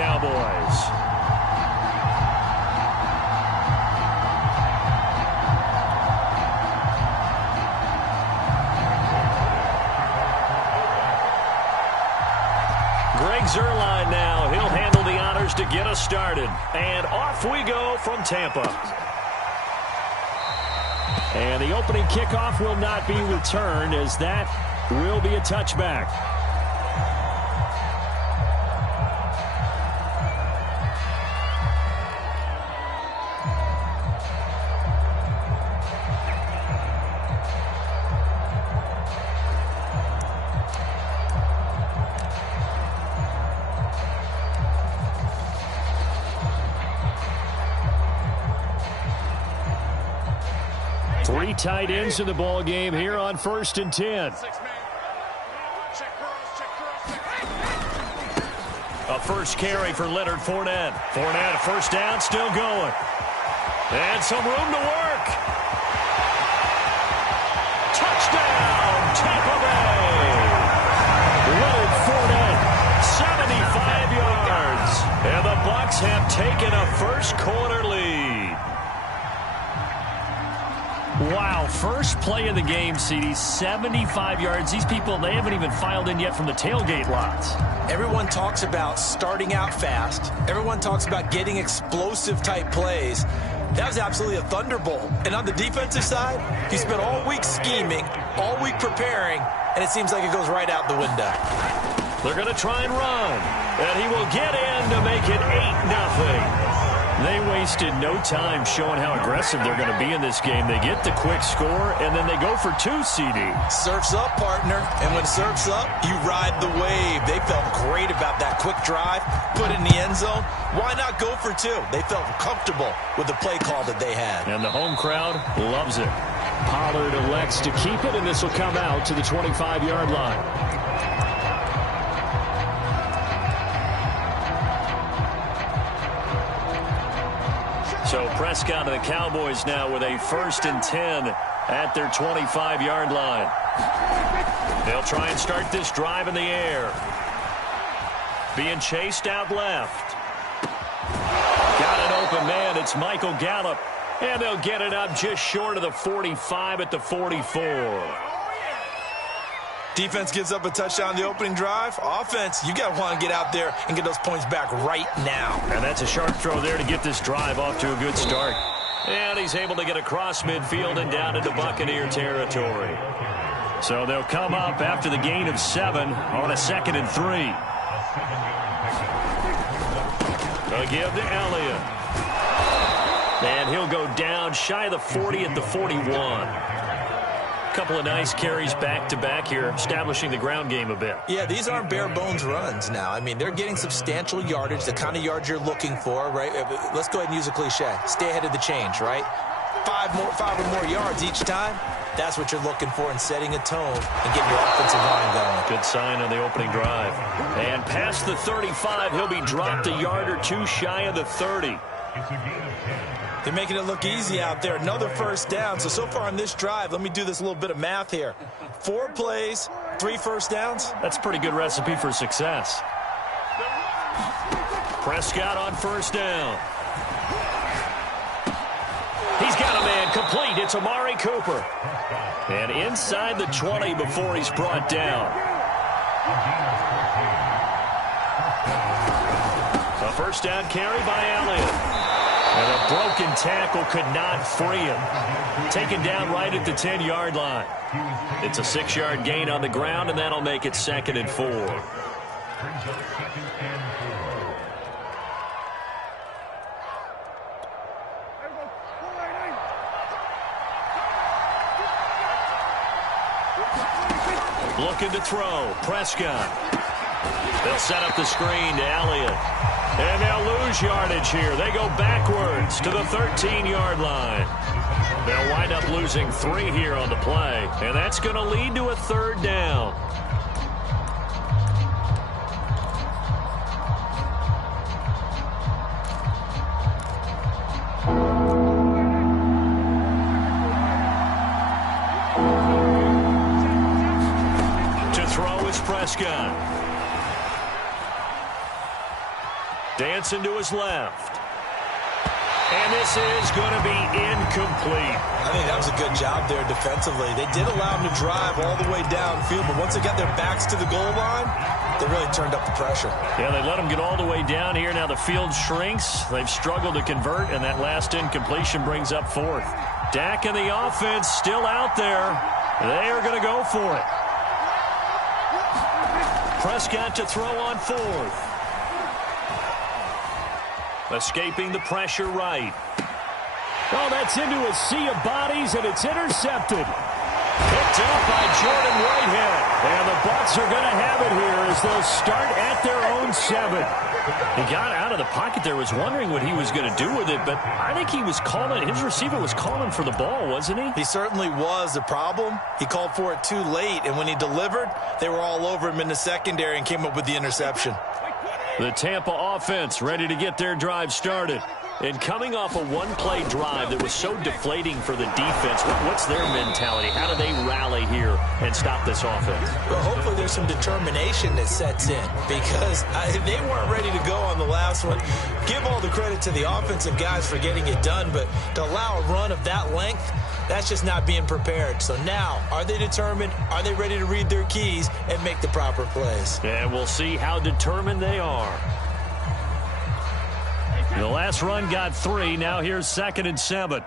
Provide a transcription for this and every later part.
Cowboys. Greg Zuerlein now. He'll handle the honors to get us started. And off we go from Tampa. And the opening kickoff will not be returned, as that will be a touchback. Three tight ends in the ball game here on 1st and 10. A first carry for Leonard Fournette. Fournette, first down, still going. And some room to work. Touchdown, Tampa Bay. Leonard Fournette, 75 yards. And the Bucs have taken a first quarter lead. Wow, first play of the game, CD, 75 yards. These people, they haven't even filed in yet from the tailgate lots. Everyone talks about starting out fast. Everyone talks about getting explosive-type plays. That was absolutely a thunderbolt. And on the defensive side, you spent all week scheming, all week preparing, and it seems like it goes right out the window. They're going to try and run, and he will get in to make it 8-0. They wasted no time showing how aggressive they're going to be in this game. They get the quick score, and then they go for 2, CD. Surf's up, partner. And when surf's up, you ride the wave. They felt great about that quick drive, put it in the end zone. Why not go for 2? They felt comfortable with the play call that they had. And the home crowd loves it. Pollard elects to keep it, and this will come out to the 25-yard line. So Prescott and the Cowboys now with a 1st and 10 at their 25-yard line. They'll try and start this drive in the air. Being chased out left. Got an open man. It's Michael Gallup. And they'll get it up just short of the 45 at the 44. Defense gives up a touchdown the opening drive. Offense, you got to want to get out there and get those points back right now. And that's a sharp throw there to get this drive off to a good start. And he's able to get across midfield and down into Buccaneer territory. So they'll come up after the gain of 7 on a 2nd and 3. They'll give to Elliott. And he'll go down shy of the 40 at the 41. Couple of nice carries back-to-back here, establishing the ground game a bit. Yeah, these aren't bare-bones runs now. I mean, they're getting substantial yardage, the kind of yards you're looking for, right? Let's go ahead and use a cliche. Stay ahead of the change, right? 5 or more yards each time. That's what you're looking for in setting a tone and getting your offensive line going. Good sign on the opening drive. And past the 35, he'll be dropped a yard or 2 shy of the 30. They're making it look easy out there. Another first down. So far on this drive, let me do this little bit of math here. 4 plays, 3 first downs. That's a pretty good recipe for success. Prescott on first down. He's got a man complete. It's Amari Cooper. And inside the 20 before he's brought down. A first down carry by Elliott. And a broken tackle could not free him. Taken down right at the 10-yard line. It's a 6-yard gain on the ground, and that'll make it 2nd and 4. Looking to throw. Prescott. They'll set up the screen to Elliott. And they'll lose yardage here. They go backwards to the 13-yard line. They'll wind up losing 3 here on the play. And that's going to lead to a 3rd down. To throw is Prescott. Dancing to his left. And this is going to be incomplete. I think that was a good job there defensively. They did allow him to drive all the way downfield, but once they got their backs to the goal line, they really turned up the pressure. Yeah, they let him get all the way down here. Now the field shrinks. They've struggled to convert, and that last incompletion brings up fourth. Dak and the offense still out there. They are going to go for it. Prescott to throw on fourth. Escaping the pressure right. Oh, that's into a sea of bodies, and it's intercepted. Picked up by Jordan Whitehead. And the Bucs are going to have it here as they'll start at their own 7. He got out of the pocket there, was wondering what he was going to do with it, but I think he was calling, his receiver was calling for the ball, wasn't he? He certainly was. The problem, he called for it too late, and when he delivered, they were all over him in the secondary and came up with the interception. The Tampa offense ready to get their drive started. And coming off a one-play drive that was so deflating for the defense, what's their mentality? How do they rally here and stop this offense? Well, hopefully there's some determination that sets in because they weren't ready to go on the last one. Give all the credit to the offensive guys for getting it done, but to allow a run of that length, that's just not being prepared. So now, are they determined? Are they ready to read their keys and make the proper plays? And we'll see how determined they are. The last run got 3. Now here's 2nd and 7.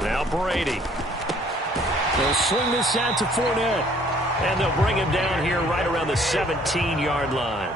Now Brady. They'll swing this out to Fournette. And they'll bring him down here right around the 17-yard line.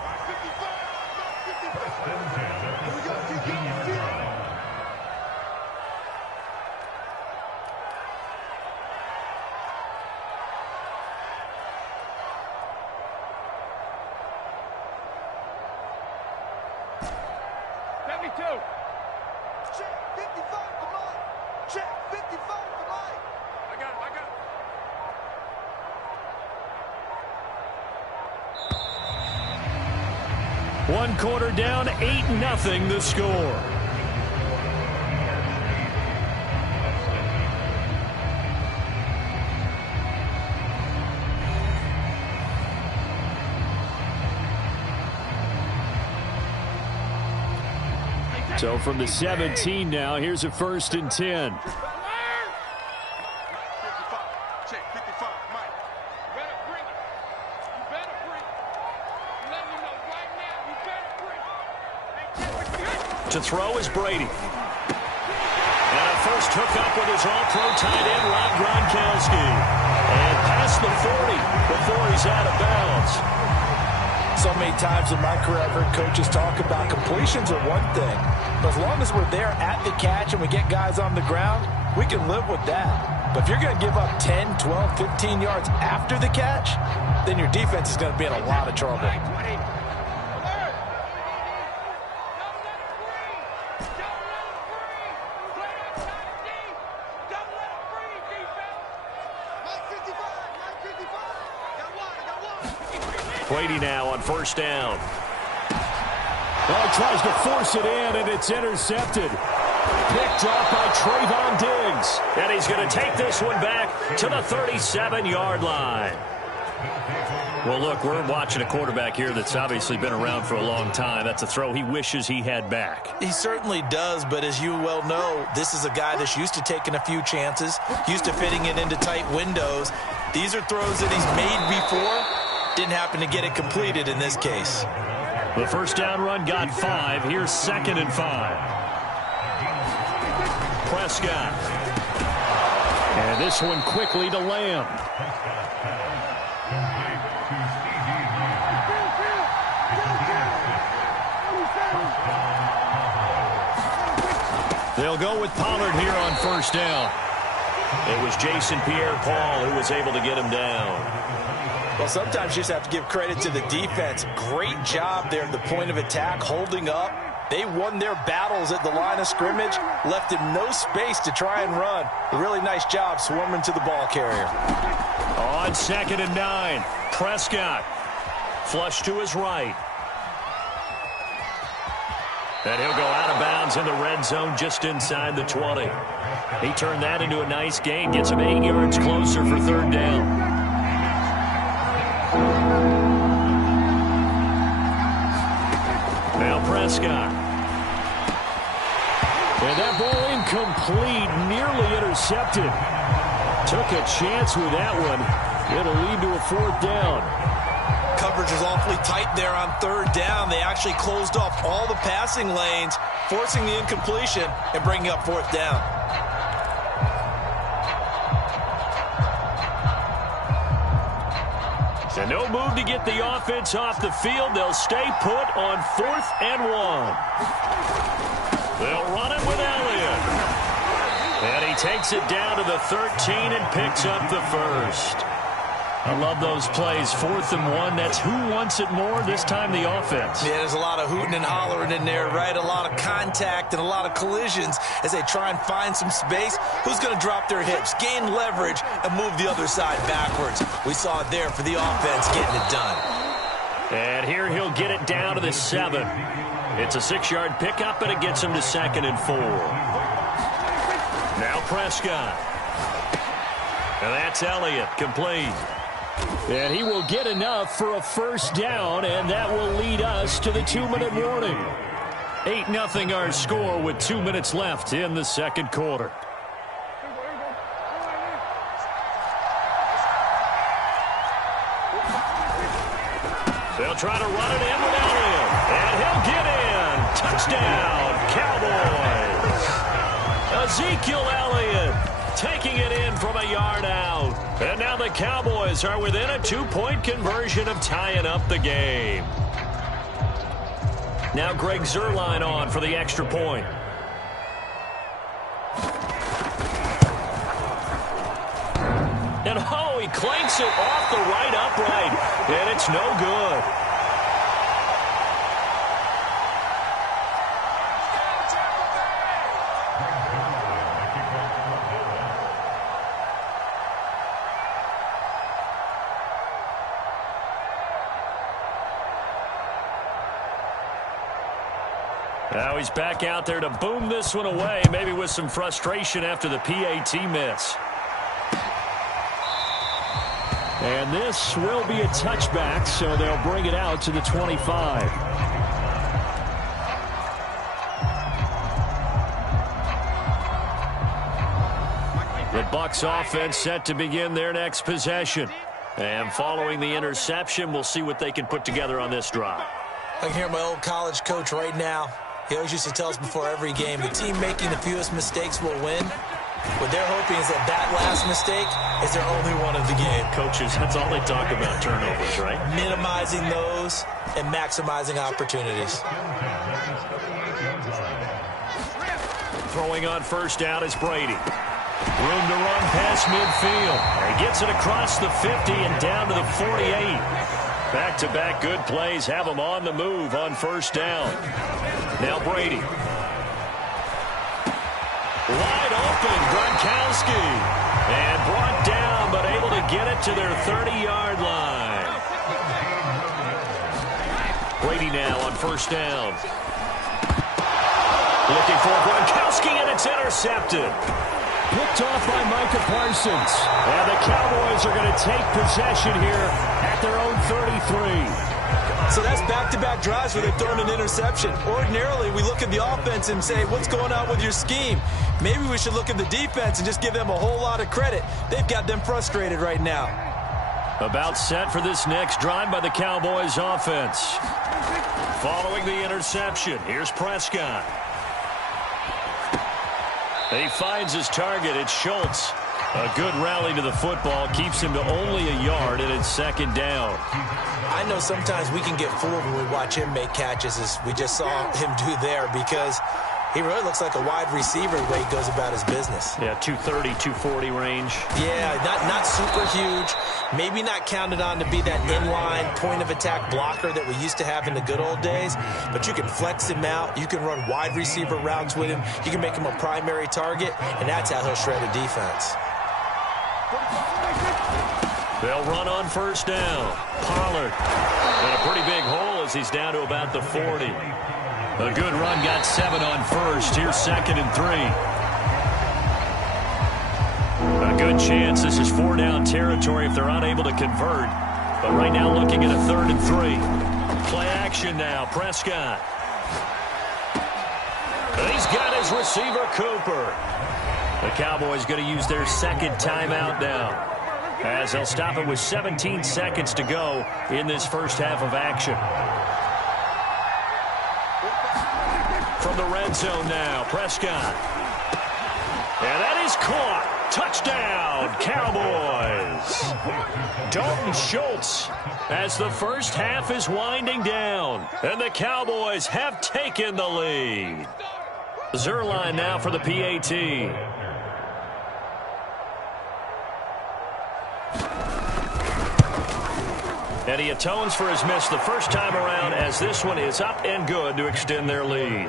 One quarter down, 8-0 the score. So from the 17 now, here's a 1st and 10. To throw is Brady. And a first hookup with his all-pro tight end, Rob Gronkowski. And past the 40 before he's out of bounds. So many times in my career I've heard coaches talk about completions are one thing. But as long as we're there at the catch and we get guys on the ground, we can live with that. But if you're going to give up 10, 12, 15 yards after the catch, then your defense is going to be in a lot of trouble. Brady now on 1st down. Oh, tries to force it in, and it's intercepted. Picked off by Trayvon Diggs. And he's going to take this one back to the 37-yard line. Well, look, we're watching a quarterback here that's obviously been around for a long time. That's a throw he wishes he had back. He certainly does, but as you well know, this is a guy that's used to taking a few chances, used to fitting it into tight windows. These are throws that he's made before. Didn't happen to get it completed in this case. The 1st down run got 5. Here's 2nd and 5. Prescott. And this one quickly to Lamb. They'll go with Pollard here on 1st down. It was Jason Pierre-Paul who was able to get him down. Well, sometimes you just have to give credit to the defense. Great job there at the point of attack, holding up. They won their battles at the line of scrimmage, left him no space to try and run. A really nice job swarming to the ball carrier. On 2nd and 9, Prescott. Flush to his right. And he'll go out of bounds downs in the red zone just inside the 20. He turned that into a nice gain, gets him 8 yards closer for third down. Now Prescott. And that ball incomplete, nearly intercepted. Took a chance with that one. It'll lead to a fourth down. Coverage was awfully tight there on third down. They actually closed off all the passing lanes, forcing the incompletion and bringing up fourth down. And no move to get the offense off the field. They'll stay put on 4th and 1. They'll run it with Elliott. And he takes it down to the 13 and picks up the first. I love those plays. 4th and 1. That's who wants it more, this time the offense. Yeah, there's a lot of hooting and hollering in there, right? A lot of contact and a lot of collisions as they try and find some space. Who's going to drop their hips, gain leverage, and move the other side backwards? We saw it there for the offense getting it done. And here he'll get it down to the 7. It's a 6-yard pickup, and it gets him to 2nd and 4. Now Prescott. And that's Elliott, complete. And he will get enough for a first down, and that will lead us to the 2-minute warning. 8-0 our score with 2 minutes left in the second quarter. They'll try to run it in with Elliott, and he'll get in. Touchdown, Cowboys. Ezekiel Elliott taking it in from a yard out. And now the Cowboys are within a 2-point conversion of tying up the game. Now Greg Zuerlein on for the extra point. And oh, he clanks it off the right upright. And it's no good. Now he's back out there to boom this one away, maybe with some frustration after the PAT miss. And this will be a touchback, so they'll bring it out to the 25. The Bucs offense set to begin their next possession. And following the interception, we'll see what they can put together on this drive. I can hear my old college coach right now. He always used to tell us before every game, the team making the fewest mistakes will win. What they're hoping is that that last mistake is their only one of the game. Coaches, that's all they talk about, turnovers, right? Minimizing those and maximizing opportunities. Throwing on first down is Brady. Room to run past midfield. He gets it across the 50 and down to the 48. Back-to-back good plays have him on the move on first down. Now Brady. Wide open, Gronkowski. And brought down, but able to get it to their 30-yard line. Brady now on first down. Looking for Gronkowski, and it's intercepted. Picked off by Micah Parsons. And the Cowboys are going to take possession here at their own 33. So that's back-to-back drives where they've thrown an interception. Ordinarily, we look at the offense and say, what's going on with your scheme? Maybe we should look at the defense and just give them a whole lot of credit. They've got them frustrated right now. About set for this next drive by the Cowboys offense. Following the interception, here's Prescott. He finds his target. It's Schultz. A good rally to the football keeps him to only a yard, and it's second down. I know sometimes we can get fooled when we watch him make catches, as we just saw him do there, because he really looks like a wide receiver the way he goes about his business. Yeah, 230, 240 range. Yeah, not super huge. Maybe not counted on to be that inline point-of-attack blocker that we used to have in the good old days, but you can flex him out. You can run wide receiver routes with him. You can make him a primary target, and that's how he'll shred a defense. They'll run on first down. Pollard. And a pretty big hole as he's down to about the 40. A good run got 7 on first. Here's 2nd and 3. A good chance this is 4-down territory if they're unable to convert. But right now looking at a 3rd and 3. Play action now. Prescott. He's got his receiver, Cooper. The Cowboys going to use their 2nd timeout now, as they'll stop it with 17 seconds to go in this first half of action. From the red zone now, Prescott. And that is caught. Touchdown, Cowboys. Dalton Schultz as the first half is winding down. And the Cowboys have taken the lead. Zerline now for the PAT. And he atones for his miss the first time around, as this one is up and good to extend their lead.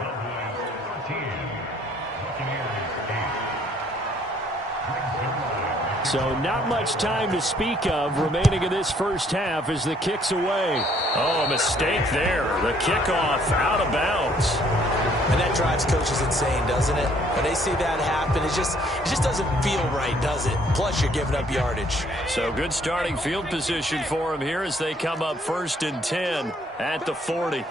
So not much time to speak of remaining in this first half as the kick's away. Oh, a mistake there. The kickoff out of bounds. And that drives coaches insane, doesn't it? When they see that happen, it just doesn't feel right, does it? Plus, you're giving up yardage. So good starting field position for them here as they come up 1st and 10 at the 40.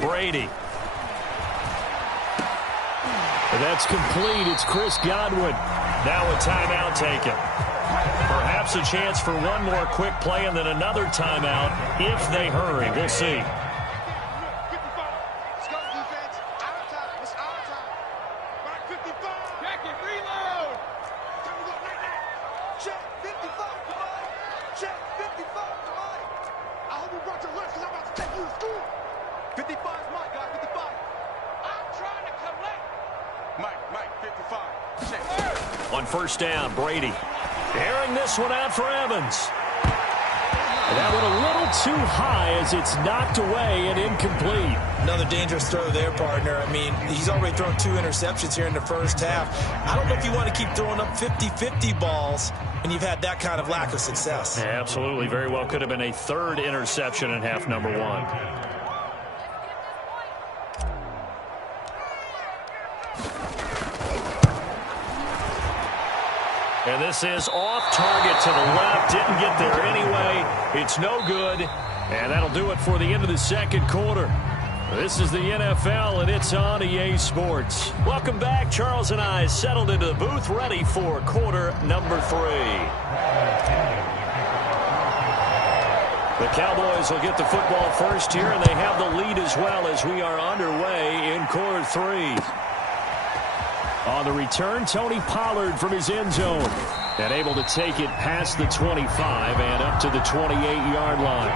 Brady. That's complete. It's Chris Godwin. Now a timeout taken. Perhaps a chance for one more quick play and then another timeout if they hurry. We'll see. On first down, Brady. Airing this one out for Evans. That one a little too high as it's knocked away and incomplete. Another dangerous throw there, partner. I mean, he's already thrown 2 interceptions here in the first half. I don't know if you want to keep throwing up 50-50 balls when you've had that kind of lack of success. Yeah, absolutely. Very well could have been a 3rd interception in half number 1. And this is off target to the left. Didn't get there anyway. It's no good. And that'll do it for the end of the second quarter. This is the NFL, and it's on EA Sports. Welcome back. Charles and I settled into the booth, ready for quarter number 3. The Cowboys will get the football first here, and they have the lead as well as we are underway in quarter 3. On the return, Tony Pollard from his end zone. And able to take it past the 25 and up to the 28-yard line.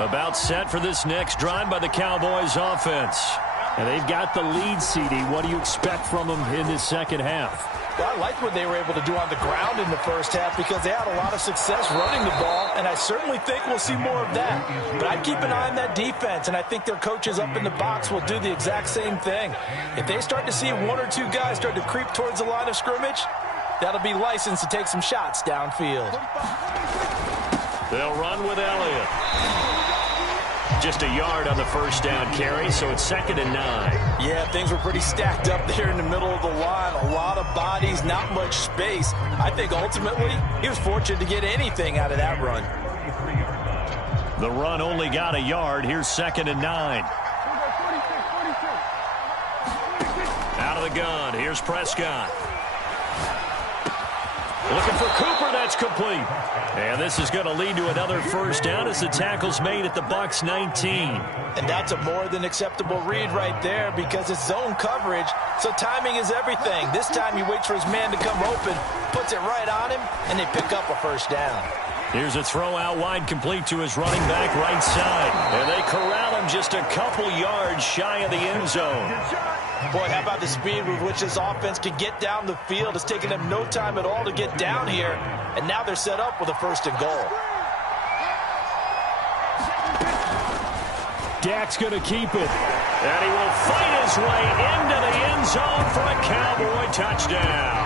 About set for this next drive by the Cowboys offense. And they've got the lead, CD. What do you expect from them in this second half? Well, I liked what they were able to do on the ground in the first half because they had a lot of success running the ball, and I certainly think we'll see more of that. But I'd keep an eye on that defense, and I think their coaches up in the box will do the exact same thing. If they start to see 1 or 2 guys start to creep towards the line of scrimmage, that'll be licensed to take some shots downfield. They'll run with Elliott. Just a yard on the first down carry, so it's 2nd and 9. Yeah, things were pretty stacked up there in the middle of the line. A lot of bodies, not much space. I think ultimately he was fortunate to get anything out of that run. The run only got a yard. Here's 2nd and 9. Out of the gun. Here's Prescott. Looking for Cooper. That's complete. And this is going to lead to another first down as the tackle's made at the Bucs 19. And that's a more than acceptable read right there because it's zone coverage, so timing is everything. This time he waits for his man to come open, puts it right on him, and they pick up a first down. Here's a throw out wide complete to his running back right side. And they corral him just a couple yards shy of the end zone. Boy, how about the speed with which this offense can get down the field? It's taken them no time at all to get down here, and now they're set up with a first and goal. Dak's going to keep it. And he will fight his way into the end zone for a Cowboy touchdown.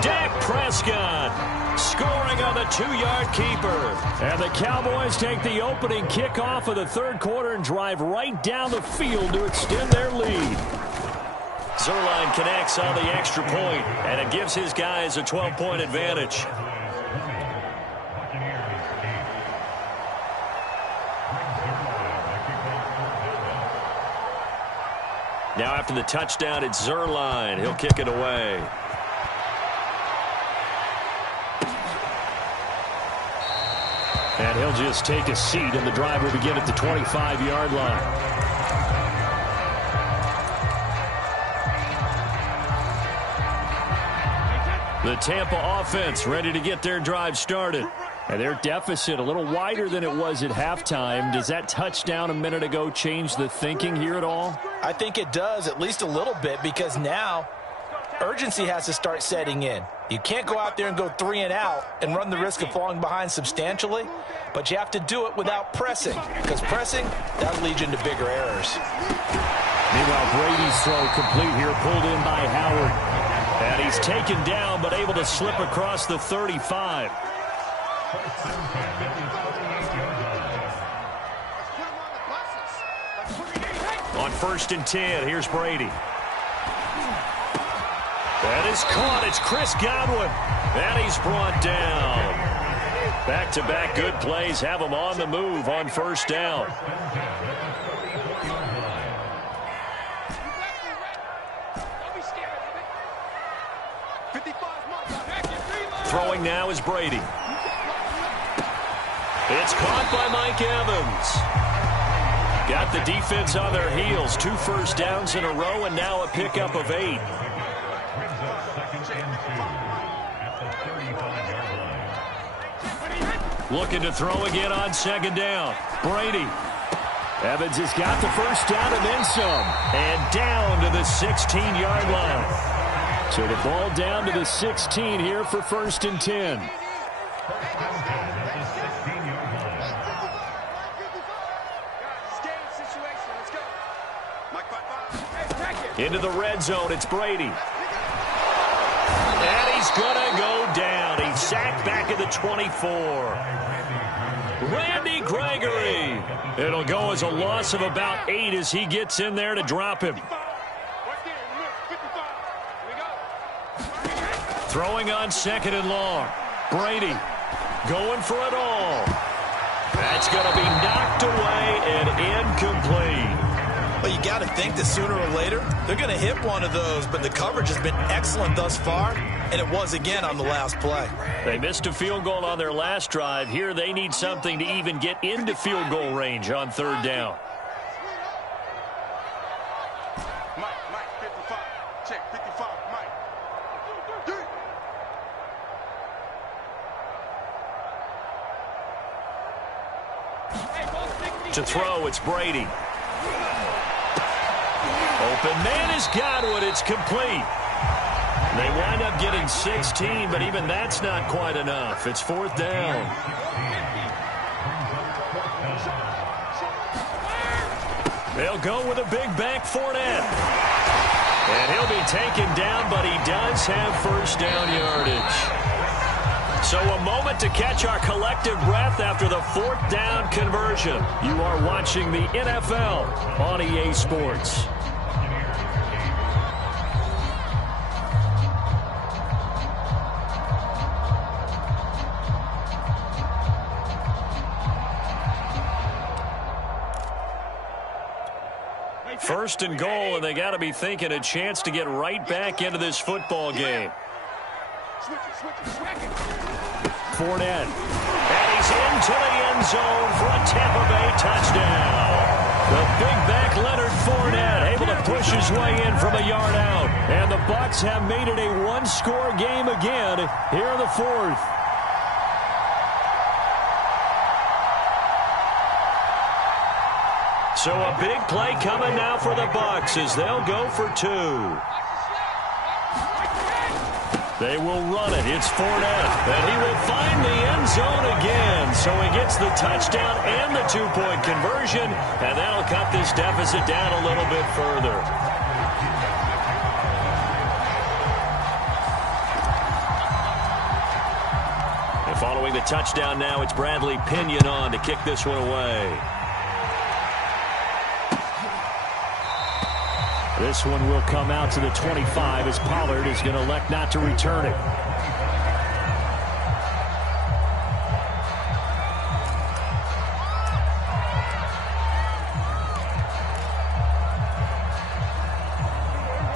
Dak Prescott scoring on the 2-yard keeper. And the Cowboys take the opening kickoff of the third quarter and drive right down the field to extend their lead. Zuerlein connects on the extra point, and it gives his guys a 12-point advantage. Now after the touchdown, it's Zuerlein. He'll kick it away. And he'll just take a seat, and the drive will begin at the 25-yard line. The Tampa offense ready to get their drive started. And their deficit a little wider than it was at halftime. Does that touchdown a minute ago change the thinking here at all? I think it does, at least a little bit, because now urgency has to start setting in. You can't go out there and go 3 and out and run the risk of falling behind substantially, but you have to do it without pressing, because pressing, that'll lead you into bigger errors. Meanwhile, Brady's throw complete here, pulled in by Howard. And he's taken down, but able to slip across the 35. On 1st and 10, here's Brady. That is caught. It's Chris Godwin. And he's brought down. Back-to-back good plays have him on the move on first down. Throwing now is Brady. It's caught by Mike Evans. Got the defense on their heels. 2 first downs in a row, and now a pickup of 8. Looking to throw again on 2nd down. Brady. Evans has got the first down and then some. And down to the 16-yard line. So the ball down to the 16 here for 1st and 10. Into the red zone, it's Brady. And he's going to go down. He's sacked back at the 24. Randy Gregory. It'll go as a loss of about 8 as he gets in there to drop him. Throwing on 2nd and long. Brady going for it all. That's going to be knocked away and incomplete. Well, you got to think that sooner or later they're going to hit one of those, but the coverage has been excellent thus far, and it was again on the last play. They missed a field goal on their last drive. Here they need something to even get into field goal range on 3rd down. Mike, 55. Check, 55, Mike. To throw, it's Brady. Open man is Godwin. It's complete. They wind up getting 16, but even that's not quite enough. It's 4th down. They'll go with a big back Fournette. And he'll be taken down, but he does have first down yardage. So a moment to catch our collective breath after the 4th down conversion. You are watching the NFL on EA Sports. First and goal, and they got to be thinking a chance to get right back into this football game. Fournette. And he's into the end zone for a Tampa Bay touchdown. The big back Leonard Fournette able to push his way in from a yard out. And the Bucs have made it a one-score game again here in the fourth. So a big play coming now for the Bucs as they'll go for two. They will run it. It's Fournette. And he will find the end zone again. So he gets the touchdown and the two-point conversion. And that'll cut this deficit down a little bit further. And following the touchdown now, it's Bradley Pinion on to kick this one away. This one will come out to the 25 as Pollard is going to elect not to return it.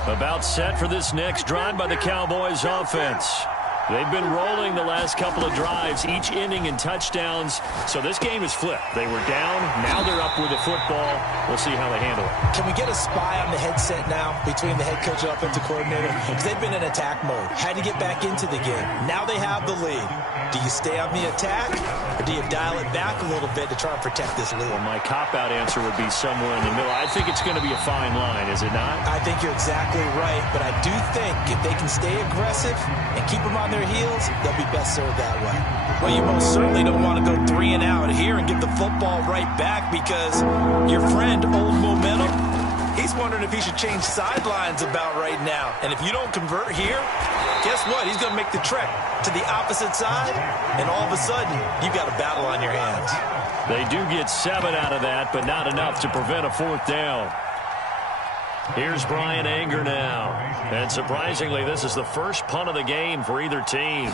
About set for this next drive by the Cowboys offense. They've been rolling the last couple of drives, each ending in touchdowns. So this game is flipped. They were down. Now they're up with the football. We'll see how they handle it. Can we get a spy on the headset now between the head coach and offensive coordinator? Because they've been in attack mode. Had to get back into the game. Now they have the lead. Do you stay on the attack, or do you dial it back a little bit to try and protect this lead? Well, my cop-out answer would be somewhere in the middle. I think it's going to be a fine line, is it not? I think you're exactly right, but I do think if they can stay aggressive and keep them on their heels, they'll be best served that way. Well, you most certainly don't want to go 3 and out here and give the football right back because your friend, Old Momentum, he's wondering if he should change sidelines about right now. And if you don't convert here, guess what? He's going to make the trek to the opposite side, and all of a sudden, you've got a battle on your hands. They do get 7 out of that, but not enough to prevent a fourth down. Here's Brian Anger now. And surprisingly, this is the first punt of the game for either team.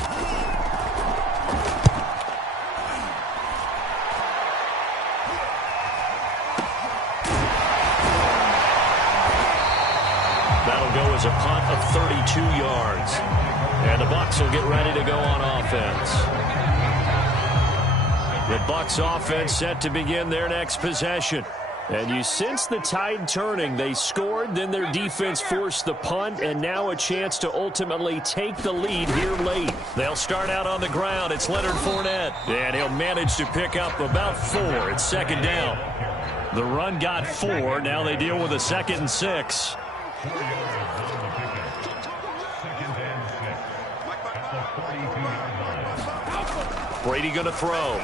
That'll go as a punt of 32 yards. And the Bucs will get ready to go on offense. The Bucs offense set to begin their next possession. And you sense the tide turning. They scored, then their defense forced the punt, and now a chance to ultimately take the lead here late. They'll start out on the ground. It's Leonard Fournette, and he'll manage to pick up about 4. It's second down. The run got 4. Now they deal with a 2nd and 6. Brady going to throw.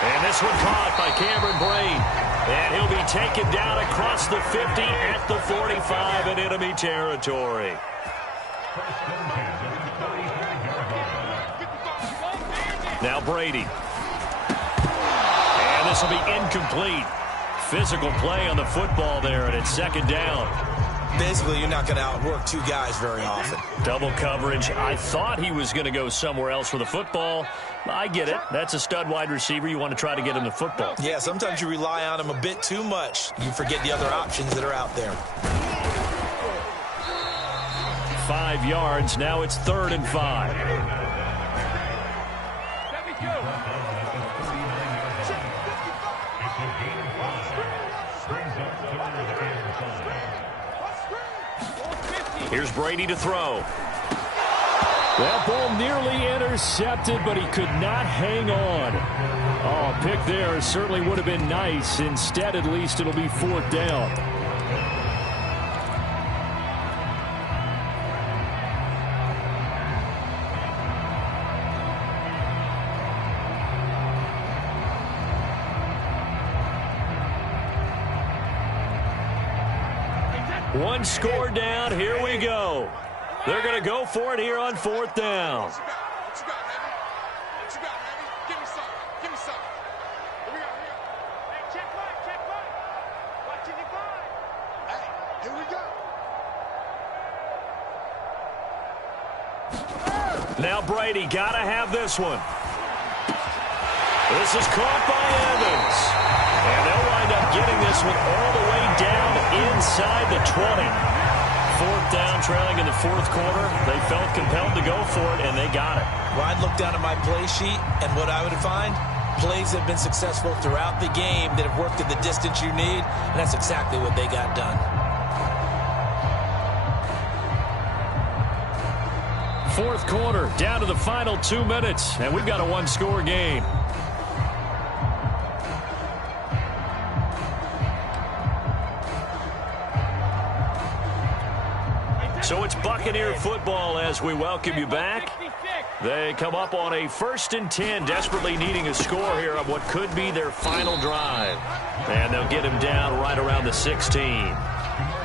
And this one caught by Cameron Brate. And he'll be taken down across the 50 at the 45 in enemy territory. Now Brady. And this will be incomplete. Physical play on the football there, and it's second down. Basically, you're not going to outwork 2 guys very often. Double coverage. I thought he was going to go somewhere else for the football. I get it. That's a stud wide receiver. You want to try to get him the football. Yeah, sometimes you rely on him a bit too much. You forget the other options that are out there. 5 yards. Now it's 3rd and 5. Here's Brady to throw. That ball nearly intercepted, but he could not hang on. Oh, pick there certainly would have been nice. Instead, at least it'll be 4th down. One score down. Here we go. They're going to go for it here on 4th down. What you got, Heavy? What you got, Heavy? Give me some. Give me some. Here we go. Hey, check one. Check one. Watching it go. Hey, here we go. Now Brady got to have this one. This is caught by Evans. And they'll wind up getting this one all the way down inside the 20. 4th down, trailing in the 4th quarter. They felt compelled to go for it, and they got it. Well, I'd look down at my play sheet, and what I would find, plays have been successful throughout the game that have worked at the distance you need, and that's exactly what they got done. 4th quarter, down to the final 2 minutes, and we've got a one-score game. So it's Buccaneer football as we welcome you back. They come up on a 1st and 10, desperately needing a score here on what could be their final drive. And they'll get him down right around the 16.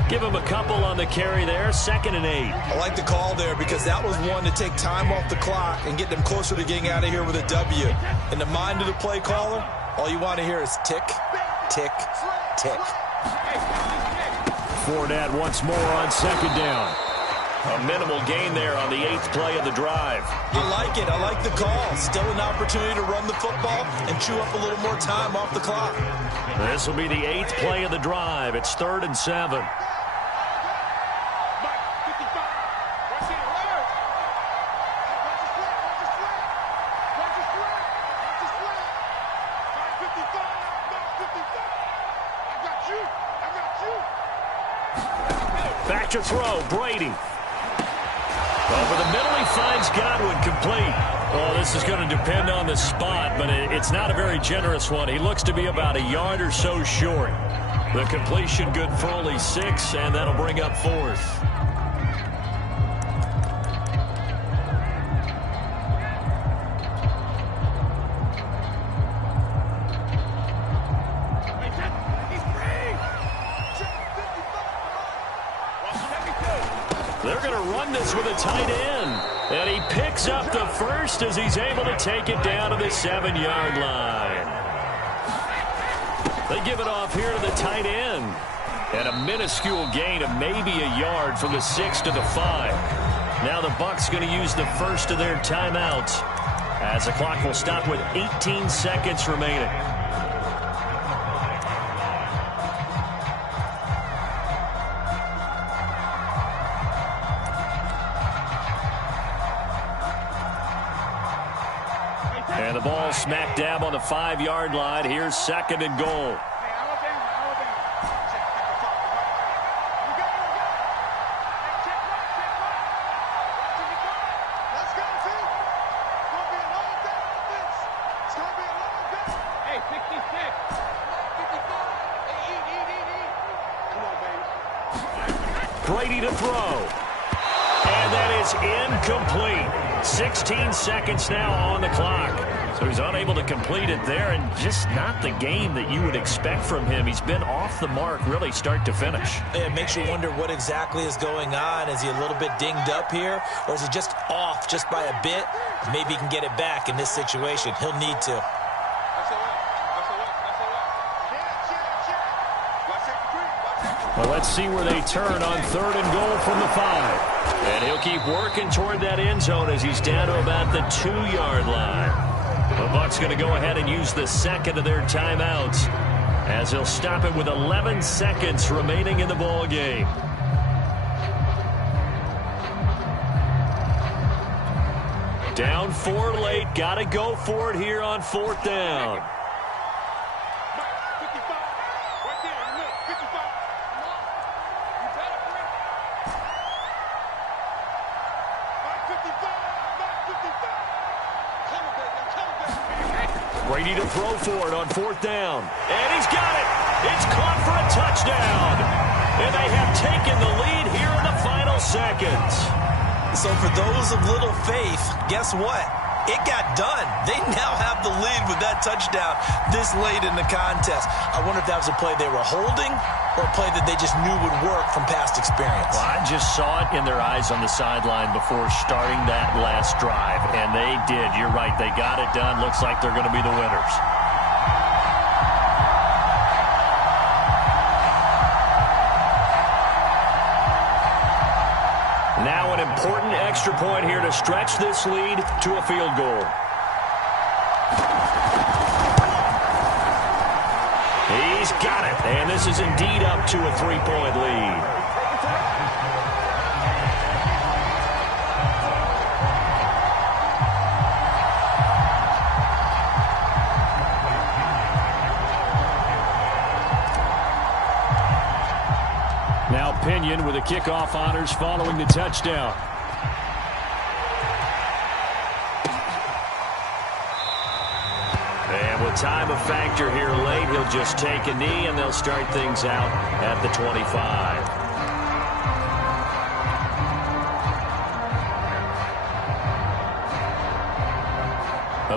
Give him a couple on the carry there, 2nd and 8. I like the call there because that was one to take time off the clock and get them closer to getting out of here with a W. In the mind of the play caller, all you want to hear is tick, tick, tick. Fournette once more on 2nd down. A minimal gain there on the 8th play of the drive. I like it. I like the call. Still an opportunity to run the football and chew up a little more time off the clock. This will be the 8th play of the drive. It's 3rd and 7. Back to throw, Brady. Over the middle, he finds Godwin, complete. Oh, this is going to depend on the spot, but it's not a very generous one. He looks to be about a yard or so short. The completion good for only 6, and that'll bring up 4th. They're going to run this with a tight end. And he picks up the first as he's able to take it down to the 7-yard line. They give it off here to the tight end. And a minuscule gain of maybe a yard from the 6 to the 5. Now the Bucs going to use the first of their timeouts as the clock will stop with 18 seconds remaining. And the ball smack dab on the 5-yard line. Here's 2nd and goal. Brady to throw. And that is incomplete. 16 seconds now on the clock. So he's unable to complete it there, and just not the game that you would expect from him. He's been off the mark really start to finish. It makes you wonder what exactly is going on. Is he a little bit dinged up here, or is he just off just by a bit? Maybe he can get it back in this situation. He'll need to. Well, let's see where they turn on 3rd and goal from the 5. And he'll keep working toward that end zone as he's down to about the 2-yard line. The Bucs going to go ahead and use the 2nd of their timeouts as he'll stop it with 11 seconds remaining in the ball game. Down 4 late. Got to go for it here on 4th down. Brady to throw for it on 4th down. And he's got it. It's caught for a touchdown. And they have taken the lead here in the final seconds. So for those of little faith, guess what? It got done. They now have the lead with that touchdown this late in the contest. I wonder if that was a play they were holding or a play that they just knew would work from past experience. Well, I just saw it in their eyes on the sideline before starting that last drive, and they did. You're right. They got it done. Looks like they're going to be the winners. Now an important extra point here to stretch this lead to a field goal. He's got it, and this is indeed up to a 3-point lead. Now Pinion with the kickoff honors following the touchdown. And with time a factor here late, he'll just take a knee, and they'll start things out at the 25.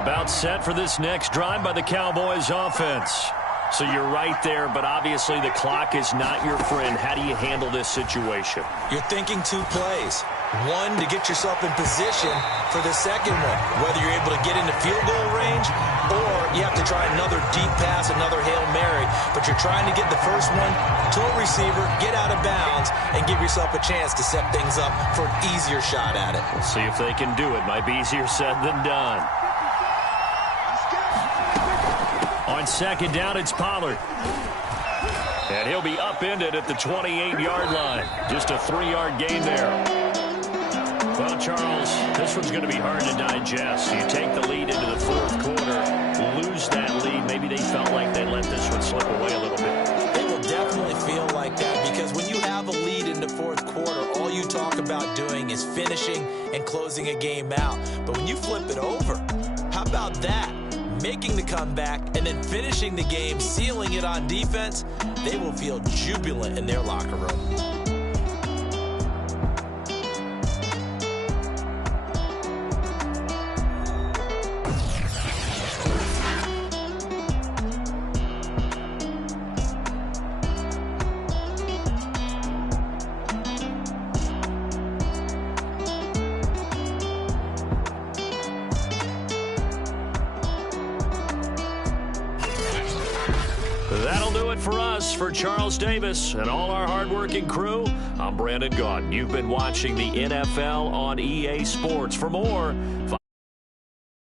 About set for this next drive by the Cowboys offense. So you're right there, but obviously the clock is not your friend. How do you handle this situation? You're thinking 2 plays. One, to get yourself in position for the second one, whether you're able to get into field goal range or you have to try another deep pass, another Hail Mary, but you're trying to get the first one to a receiver, get out of bounds, and give yourself a chance to set things up for an easier shot at it. We'll see if they can do it. Might be easier said than done. On second down, it's Pollard. And he'll be upended at the 28-yard line. Just a 3-yard gain there. Well, Charles, this one's going to be hard to digest. You take the lead into the fourth quarter, lose that lead. Maybe they felt like they let this one slip away a little bit. They will definitely feel like that because when you have a lead in the fourth quarter, all you talk about doing is finishing and closing a game out. But when you flip it over, how about that? Making the comeback and then finishing the game, sealing it on defense, they will feel jubilant in their locker room. That'll do it for us. For Charles Davis and all our hardworking crew, I'm Brandon Gaudin. You've been watching the NFL on EA Sports. For more,